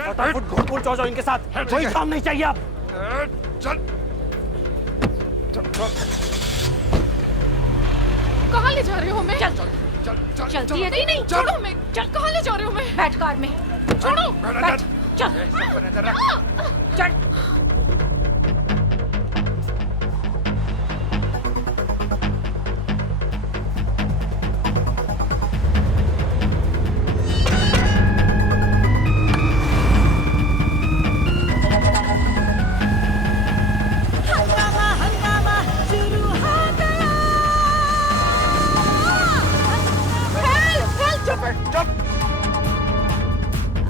फटाफट घोड़ जाओ इनके साथ, कोई काम नहीं चाहिए आप। चल कहाँ ले जा रहे हो मैं? चल चल चलती है नहीं, छोड़ो मैं। चल, कहाँ ले जा रहे हो मैं? बैठ कार में, छोड़ो, बैठ, चल, चल।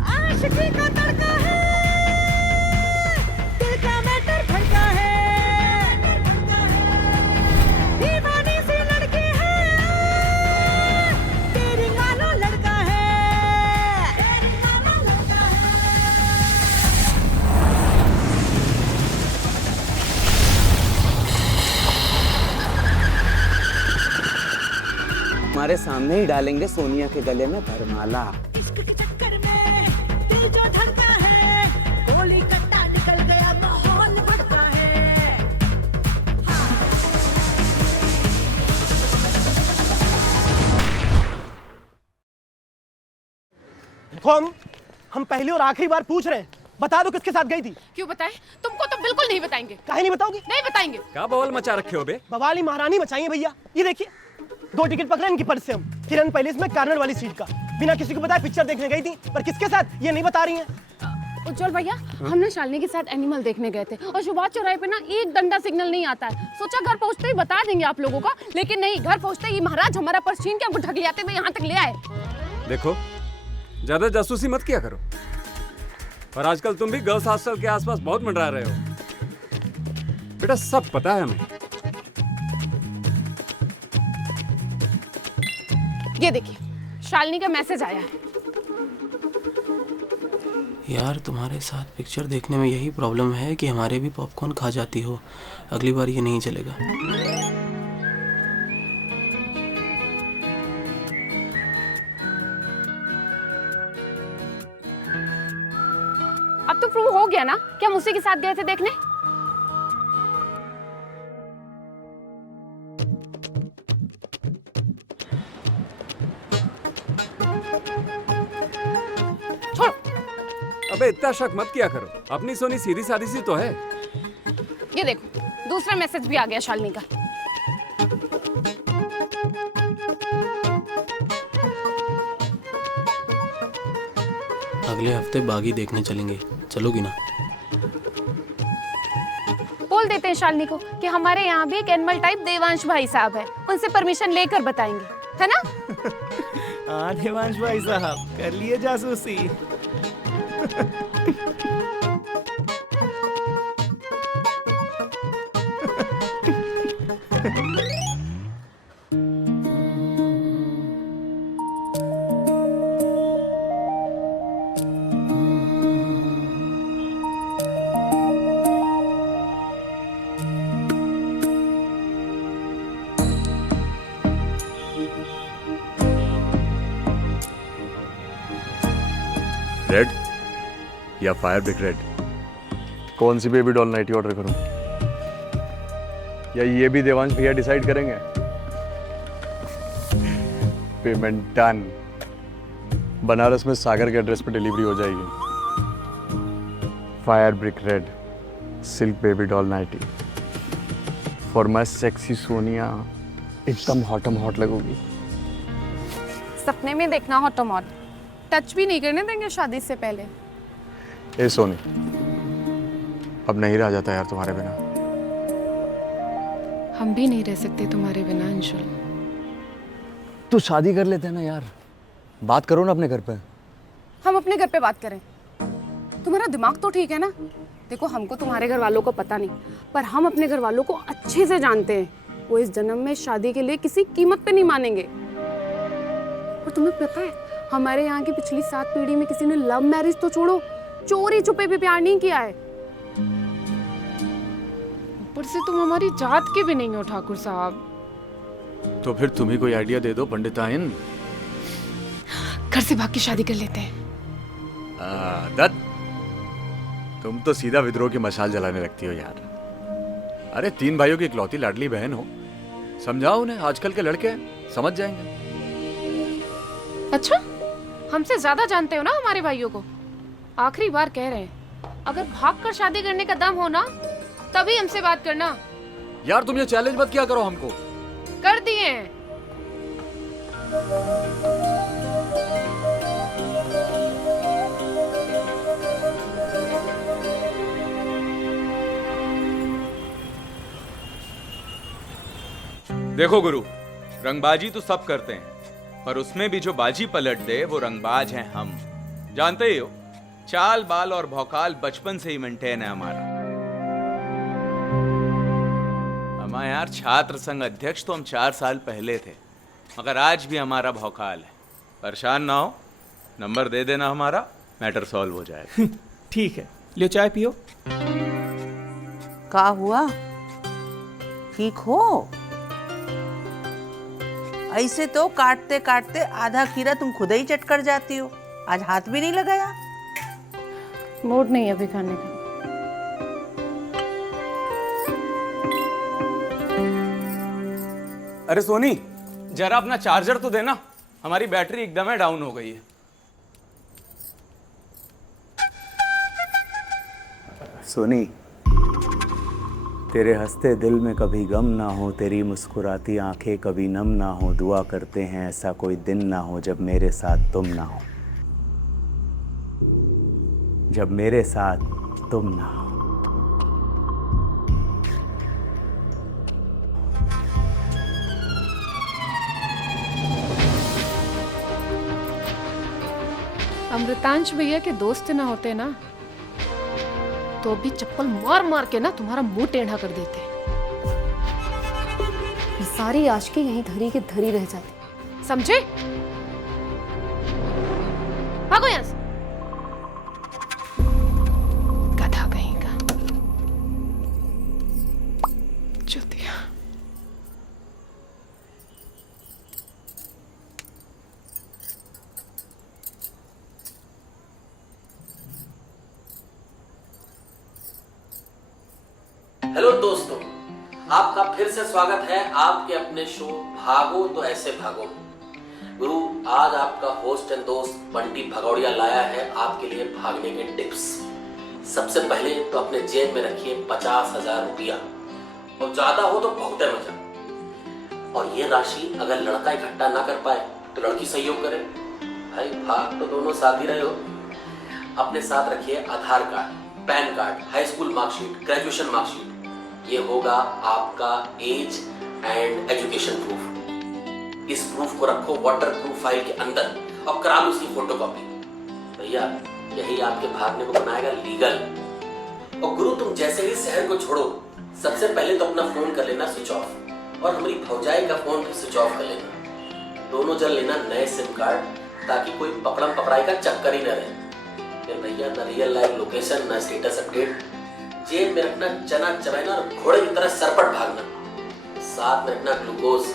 आशिकी का तड़का है, दिल का मैटर भड़का है, दीवानी सी लड़की है, तेरी मानो लड़का है, तेरी मानो लड़का है। हमारे सामने ही डालेंगे सोनिया के गले में वरमाला। इश्क के चक्कर में दिल जो धड़का है, गोली कट्टा निकल गया, माहौल भड़का है। देखो हम पहली और आखिरी बार पूछ रहे हैं, बता दो किसके साथ गई थी। क्यों बताएं? तुमको तो बिल्कुल नहीं बताएंगे। काहे नहीं बताओगी? नहीं बताएंगे। क्या बवाल मचा रखे हो बे? बवाली महारानी मचाइए भैया। ये देखिए 2 टिकट पकड़े इनकी पर्स से हम, किरण पैलेस में कार्नर वाली सीट का, बिना किसी को बताए पिक्चर देखने गई थी, पर किसके साथ ये नहीं बता रही हैं। उज्जवल भैया, हम ना शालिनी के साथ एनिमल देखने गए थे और सुभाष चौराहे पे ना एक डंडा सिग्नल नहीं आता है। सोचा घर पहुंचते ही बता देंगे आप लोगों का, लेकिन नहीं, घर पहुंचते ही महाराज हमारा पर्स छीन के हमको ढकलियाते हुए यहाँ तक ले आए। देखो, ज्यादा जासूसी मत किया करो। और आजकल तुम भी गर्ल्स हॉस्टल के आसपास बहुत मंडरा रहे हो। बेटा सब पता है हमें। ये देखिए, शालिनी का मैसेज आया है। यार तुम्हारे साथ पिक्चर देखने में यही प्रॉब्लम है कि हमारे भी पॉपकॉर्न खा जाती हो। अगली बार ये नहीं चलेगा। अब तो प्रूव हो गया ना कि हम उसी के साथ गए थे देखने। छोड़ो। अबे इतना शक मत किया करो, अपनी सोनी सीधी सादी सी तो है। ये देखो, दूसरा मैसेज भी आ गया शालिनी का। अगले हफ्ते बागी देखने चलेंगे, चलोगी ना? बोल देते हैं शालिनी को कि हमारे यहाँ भी एक एनिमल टाइप देवांश भाई साहब है, उनसे परमिशन लेकर बताएंगे, है ना? हाँ देवांश भाई साहब, कर लिए जासूसी। रेड या फायर ब्रिक रेड? कौन सी बेबी डॉल नाइटी ऑर्डर करूं? या ये भी देवांश भैया डिसाइड करेंगे? Payment done. बनारस में सागर के एड्रेस पे डिलीवरी हो जाएगी। Fire brick red silk baby doll nightie for my sexy Sonia. एकदम हॉटम हॉट लगोगी। सपने में देखना हो तो मौत, टच भी नहीं करने देंगे शादी से पहले। ए सोनी, अब नहीं रहा जाता यार तुम्हारे बिना। हम भी नहीं रह सकते तुम्हारे बिना अंशुल। तो शादी कर लेते हैं ना यार, बात करो ना अपने घर पे। हम अपने घर पे बात करें? तुम्हारा दिमाग तो ठीक है ना? देखो, हमको तुम्हारे घर वालों को पता नहीं, पर हम अपने घर वालों को अच्छे से जानते हैं। वो इस जन्म में शादी के लिए किसी कीमत पे नहीं मानेंगे। और तुम्हें पता है, हमारे यहाँ की पिछली 7 पीढ़ी में किसी ने लव मैरिज तो छोड़ो, चोरी छुपे भी प्यार नहीं किया है। ऊपर से तुम हमारी जात के भी नहीं हो ठाकुर साहब। तो फिर तुम ही कोई आइडिया दे दो पंडिताइन। घर से भाग के शादी कर लेते हैं। दत्त तुम तो सीधा विद्रोह की मशाल जलाने लगती हो यार। अरे 3 भाइयों की इकलौती लाडली बहन हो, समझाओ उन्हें, आजकल के लड़के समझ जाएंगे। अच्छा, हमसे ज्यादा जानते हो ना हमारे भाइयों को। आखिरी बार कह रहे हैं, अगर भागकर शादी करने का दम हो ना तभी हमसे बात करना। यार तुम ये चैलेंज मत किया करो हमको। कर दिए हैं। देखो गुरु, रंगबाजी तो सब करते हैं, पर उसमें भी जो बाजी पलट दे वो रंगबाज हैं हम। जानते ही हो, चाल बाल और भौकाल बचपन से ही मेंटेन है हमारा। हमारे यार छात्र संघ अध्यक्ष तो हम 4 साल पहले थे, मगर आज भी हमारा भौकाल है। परेशान ना हो, नंबर दे देना हमारा, मैटर सॉल्व हो जाएगा। ठीक है, लियो चाय पियो। का हुआ, ठीक हो? ऐसे तो काटते काटते आधा खीरा तुम खुद ही चट कर जाती हो, आज हाथ भी नहीं लगाया। मूड नहीं है अभी खाने का। अरे सोनी, जरा अपना चार्जर तो देना, हमारी बैटरी एकदम डाउन हो गई है। सोनी, तेरे हंसते दिल में कभी गम ना हो, तेरी मुस्कुराती आंखें कभी नम ना हो। दुआ करते हैं ऐसा कोई दिन ना हो जब मेरे साथ तुम ना हो, जब मेरे साथ तुम ना हो। अमृतांश भैया के दोस्त ना होते ना तो भी चप्पल मार मार के ना तुम्हारा मुंह टेढ़ा कर देते। ये सारी आशिकी यहीं धरी की धरी रह जाती, समझे? भागो यहां से, गधा कहीं का। चुतिया। हेलो दोस्तों, आपका फिर से स्वागत है आपके अपने शो भागो तो ऐसे भागो। गुरु, आज आपका होस्ट एंड दोस्त बंटी भगौड़िया लाया है आपके लिए भागने के टिप्स। सबसे पहले तो अपने जेब में रखिए 50,000 रुपया, और ज्यादा हो तो भुगते मजा। और ये राशि अगर लड़का इकट्ठा ना कर पाए तो लड़की सहयोग करे। भाई भाग तो दोनों साथ ही रहे हो। अपने साथ रखिए Aadhaar card, PAN card, high school marksheet, graduation marksheet. ये होगा आपका एज एंड एजुकेशन प्रूफ। इस प्रूफ को रखो वाटर प्रूफ फाइल के अंदर और करा लो उसकी फोटोकॉपी। भैया, यही आपके भागने को बनाएगा लीगल। और गुरु, तुम जैसे ही शहर को छोड़ो, सबसे पहले तो अपना फोन कर लेना स्विच ऑफ, और हमारी भौजाई का फोन भी स्विच ऑफ कर लेना। दोनों जन लेना नए सिम कार्ड, ताकि कोई पकड़म पकड़ाई का चक्कर ही न रहे। फिर भैया, न रियल लाइव लोकेशन, न स्टेटस अपडेट। जेब में रखना चना चबाना और घोड़े की तरह सरपट भागना। साथ में रखना ग्लूकोज,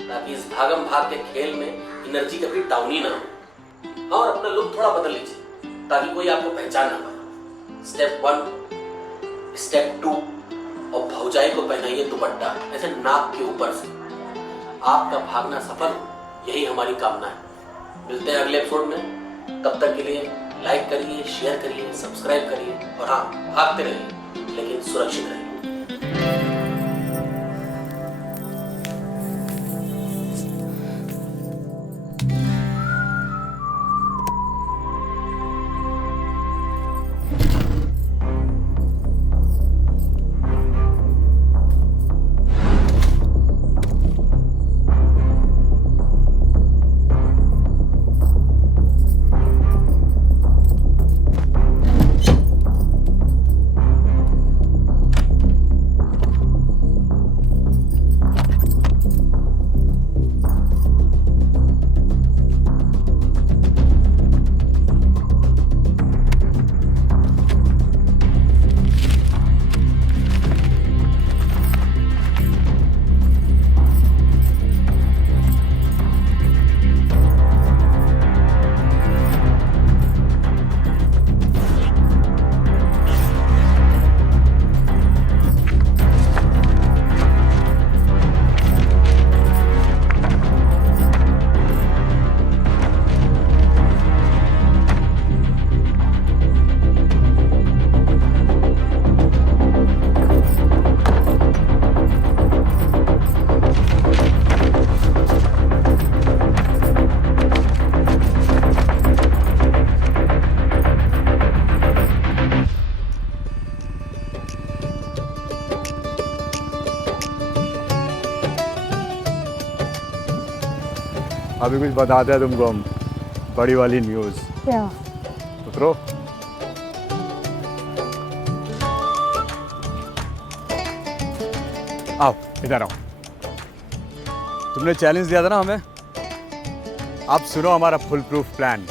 ताकि इस भागम भाग के खेल में एनर्जी कभी डाउन ही ना हो। और अपना लुक थोड़ा बदल लीजिए ताकि कोई आपको पहचान ना पाए। स्टेप 1, स्टेप 2, और भौजाई को पहनाइए दुपट्टा ऐसे नाक के ऊपर से। आपका भागना सफल हो, यही हमारी कामना है। मिलते हैं अगले एपिसोड में। तब तक के लिए लाइक करिए, शेयर करिए, सब्सक्राइब करिए, और हाँ, भागते रहिए लेकिन सुरक्षित रहिए। अभी कुछ बताते हैं तुमको हम, बड़ी वाली न्यूज़। क्या? उतरो। आओ इधर आओ। तुमने चैलेंज दिया था ना हमें, अब सुनो हमारा फुल प्रूफ प्लान।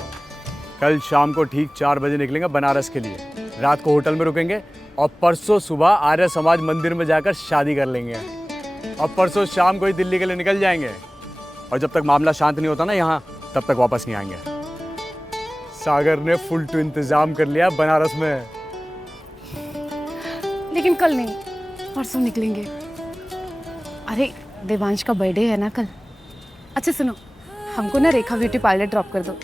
कल शाम को ठीक 4 बजे निकलेंगे बनारस के लिए, रात को होटल में रुकेंगे और परसों सुबह आर्य समाज मंदिर में जाकर शादी कर लेंगे और परसों शाम को ही दिल्ली के लिए निकल जाएंगे। और जब तक मामला शांत नहीं होता ना यहाँ, तब तक वापस नहीं आएंगे। सागर ने फुल टू इंतजाम कर लिया बनारस में। लेकिन कल नहीं, परसों निकलेंगे। अरे देवांश का बर्थडे है ना कल। अच्छा सुनो, हमको ना रेखा ब्यूटी पार्लर ड्रॉप कर दो,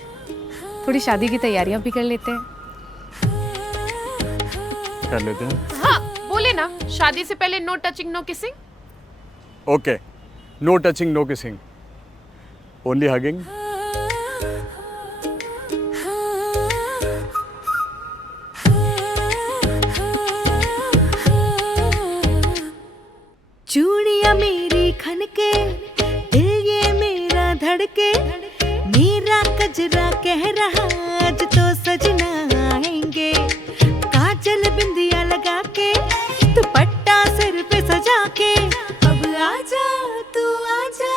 थोड़ी शादी की तैयारियां भी कर लेते हैं। कर लेते हैं। हाँ बोले ना, शादी से पहले no touching no kissing. Okay, no touching no kissing, only hugging. चूड़ियां मेरी खनके, दिल ये मेरा धड़के, मेरा कजरा कह रहा आज तो सजना आएंगे। काजल बिंदिया लगा के, दुपट्टा सिर पे सजा के, अब आजा तू आजा,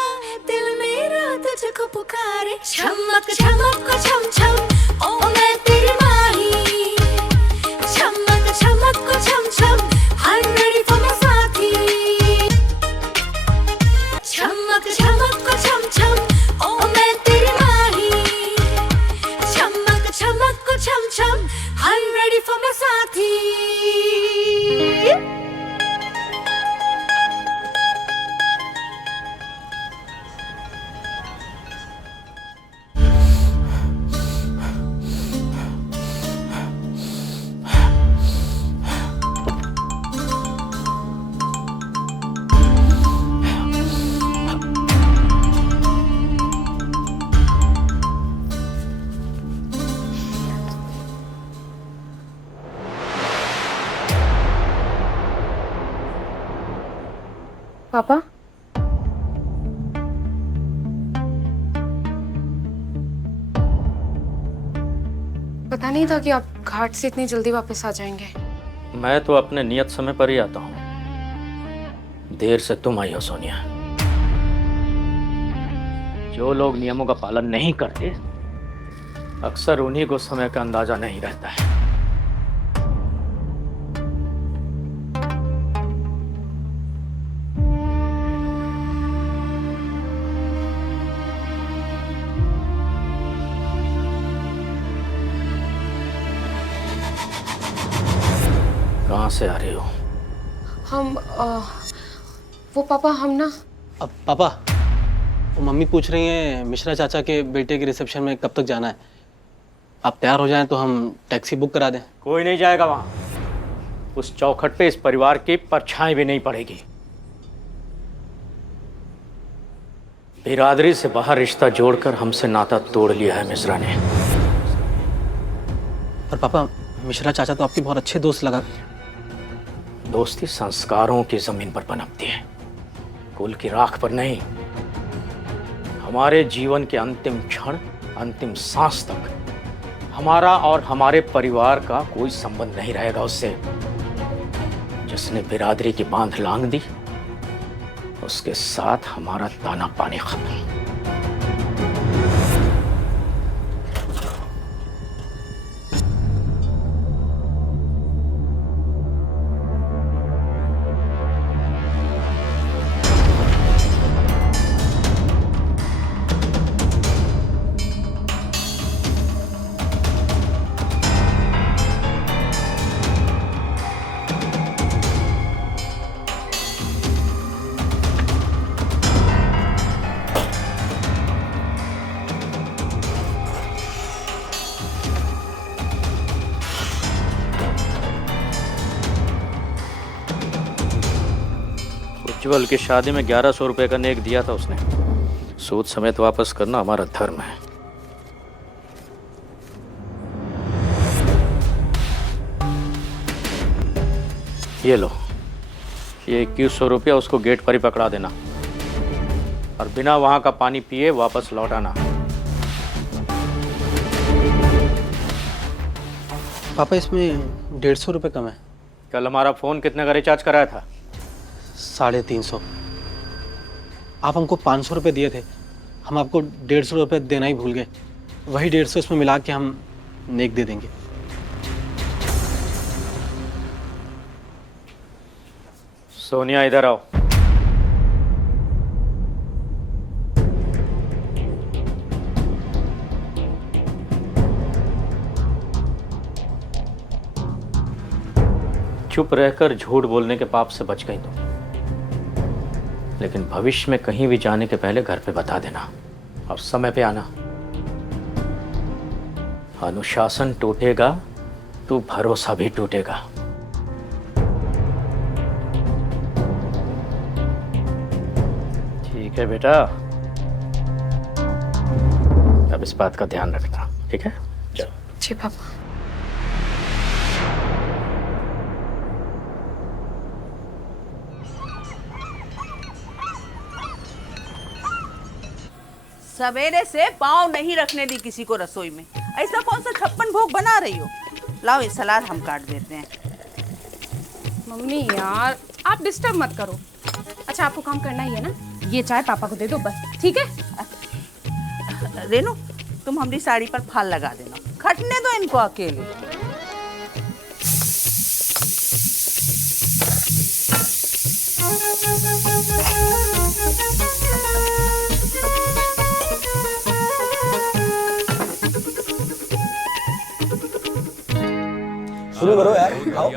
दिल मेरा तुझको पुकारे। चमक चमक को छम छम, ओ मैं तेरी माही। चमक चमक को छम छम, I'm ready for my साथी। चमक चमक को छम छम, ओ मैं तेरी माही। चमक चमक को छम छम, I'm ready for my साथी। पापा, पता नहीं था कि आप घाट से इतनी जल्दी वापस आ जाएंगे। मैं तो अपने नियत समय पर ही आता हूँ, देर से तुम आई हो सोनिया। जो लोग नियमों का पालन नहीं करते, अक्सर उन्हीं को समय का अंदाजा नहीं रहता है। कहाँ से आ रही हो? हम वो पापा, हम ना अब पापा, वो मम्मी पूछ रही हैं मिश्रा चाचा के बेटे के रिसेप्शन में कब तक जाना है। आप तैयार हो जाएं तो हम टैक्सी बुक करा दें। कोई नहीं जाएगा वहां। उस चौखट पे इस परिवार की परछाई भी नहीं पड़ेगी। बिरादरी से बाहर रिश्ता जोड़कर हमसे नाता तोड़ लिया है मिश्रा ने। पर पापा, मिश्रा चाचा तो आपके बहुत अच्छे दोस्त लगा। दोस्ती संस्कारों की जमीन पर पनपती है, कुल की राख पर नहीं। हमारे जीवन के अंतिम क्षण, अंतिम सांस तक हमारा और हमारे परिवार का कोई संबंध नहीं रहेगा उससे। जिसने बिरादरी की बांध लांघ दी, उसके साथ हमारा दाना पानी खत्म। उज्जवल की शादी में 1100 रुपए का नेक दिया था उसने। सूद समेत वापस करना हमारा धर्म है। ये लो, ये 2100 रुपया उसको गेट पर ही पकड़ा देना और बिना वहां का पानी पिए वापस लौट आना। पापा इसमें 150 रुपये कम है। कल हमारा फ़ोन कितने का रिचार्ज कराया था? 350। आप हमको 500 रुपये दिए थे, हम आपको 150 रुपये देना ही भूल गए। वही 150 इसमें मिला के हम नेक दे देंगे। सोनिया इधर आओ। चुप रहकर झूठ बोलने के पाप से बच गई तुम, लेकिन भविष्य में कहीं भी जाने के पहले घर पे बता देना और समय पे आना। अनुशासन टूटेगा तो भरोसा भी टूटेगा। ठीक है बेटा, अब इस बात का ध्यान रखना, ठीक है? चलो। जी पापा। सवेरे से पाँव नहीं रखने दी किसी को रसोई में। ऐसा कौन सा 56 भोग बना रही हो? लाओ ये सलाद हम काट देते हैं। मम्मी यार आप डिस्टर्ब मत करो। अच्छा आपको काम करना ही है ना, ये चाय पापा को दे दो बस, ठीक है? रेनू तुम हमारी साड़ी पर फाल लगा देना, खटने दो इनको अकेले। शुरू करो यार, आओ।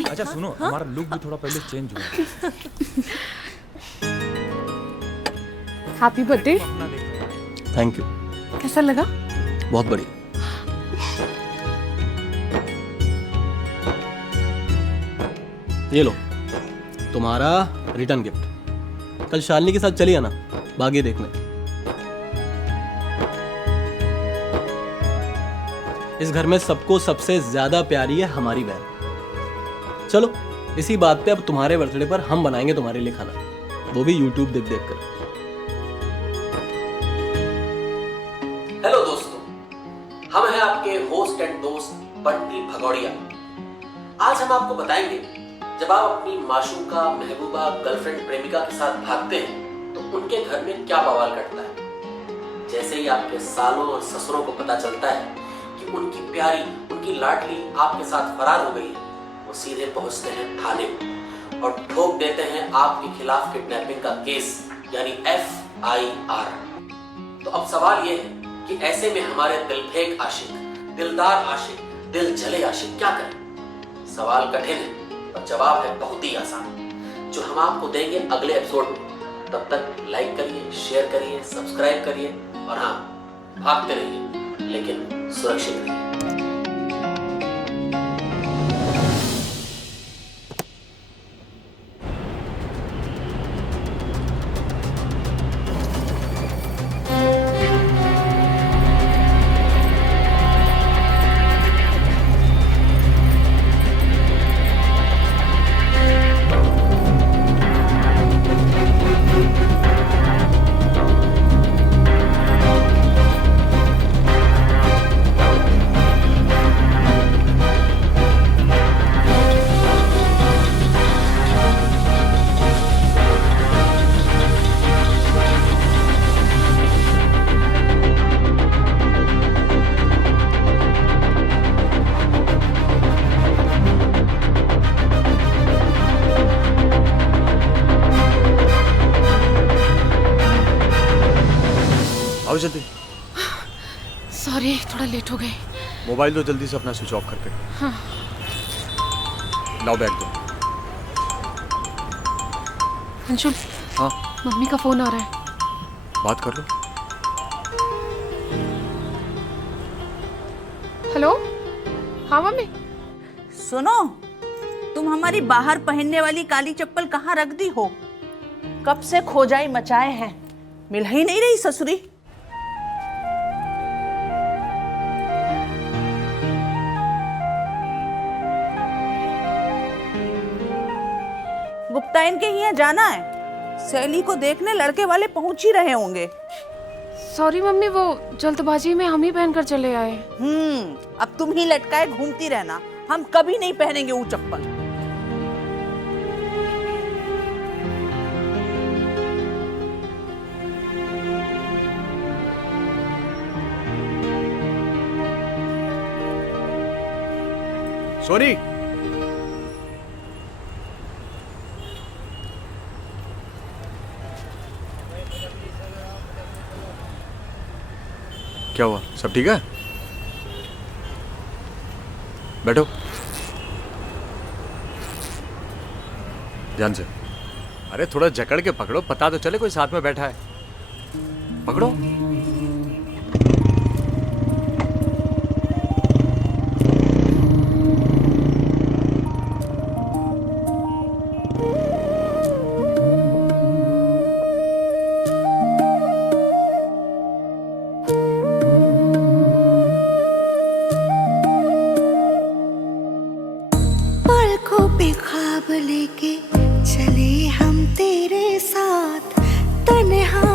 अच्छा सुनो, हमारा लुक भी थोड़ा पहले चेंज हुआ। Happy birthday. Thank you. कैसा लगा? बहुत बढ़िया। ये लो तुम्हारा रिटर्न गिफ्ट। कल शालिनी के साथ चली आना बागी देखने। इस घर में सबको सबसे ज्यादा प्यारी है हमारी बहन। चलो इसी बात पे अब तुम्हारे बर्थडे पर हम बनाएंगे तुम्हारे लिए खाना, वो भी YouTube देख देख कर। हेलो दोस्तों, हम हैं आपके होस्ट एंड दोस्त बंटी भगौड़िया। आज हम आपको बताएंगे जब आप अपनी माशूका, महबूबा, गर्लफ्रेंड, प्रेमिका के साथ भागते हैं तो उनके घर में क्या बवाल करता है। जैसे ही आपके सालों और ससुरों को पता चलता है कि उनकी प्यारी, उनकी लाडली आपके साथ फरार हो गई है, वो सीधे पहुंचते हैं थाने और ठोक देते हैं आपके खिलाफ किडनैपिंग का केस, यानी FIR। तो अब सवाल ये है कि ऐसे में हमारे दिलफेक आशिक, दिलदार आशिक, दिल जले आशिक क्या करें? सवाल कठिन है और जवाब है बहुत ही आसान, जो हम आपको देंगे अगले एपिसोड में। तब तक लाइक करिए, शेयर करिए, सब्सक्राइब करिए और हाँ, भागते रहिए लेकिन सुरक्षित रहिए। आओ जल्दी। सॉरी थोड़ा लेट हो गए। मोबाइल दो जल्दी से अपना स्विच ऑफ करके। हाँ। लाओ बैग दो। अंशुल। हाँ मम्मी का फोन आ रहा है। बात कर लो। हेलो। हाँ मम्मी। सुनो, तुम हमारी बाहर पहनने वाली काली चप्पल कहाँ रख दी हो? कब से खोजाई मचाए हैं, मिल ही नहीं रही ससुरी। गुप्ता इनके यहाँ जाना है, सैली को देखने लड़के वाले पहुंच ही रहे होंगे। सॉरी मम्मी, वो जल्दबाजी में हम ही पहनकर चले आए। अब तुम ही लटकाए घूमती रहना, हम कभी नहीं पहनेंगे वो चप्पल। सोनी, क्या हुआ? सब ठीक है? बैठो, ध्यान से। अरे थोड़ा जकड़ के पकड़ो, पता तो चले कोई साथ में बैठा है। पकड़ो। पलकों पे ख्वाब लेके चले हम तेरे साथ, तन्हा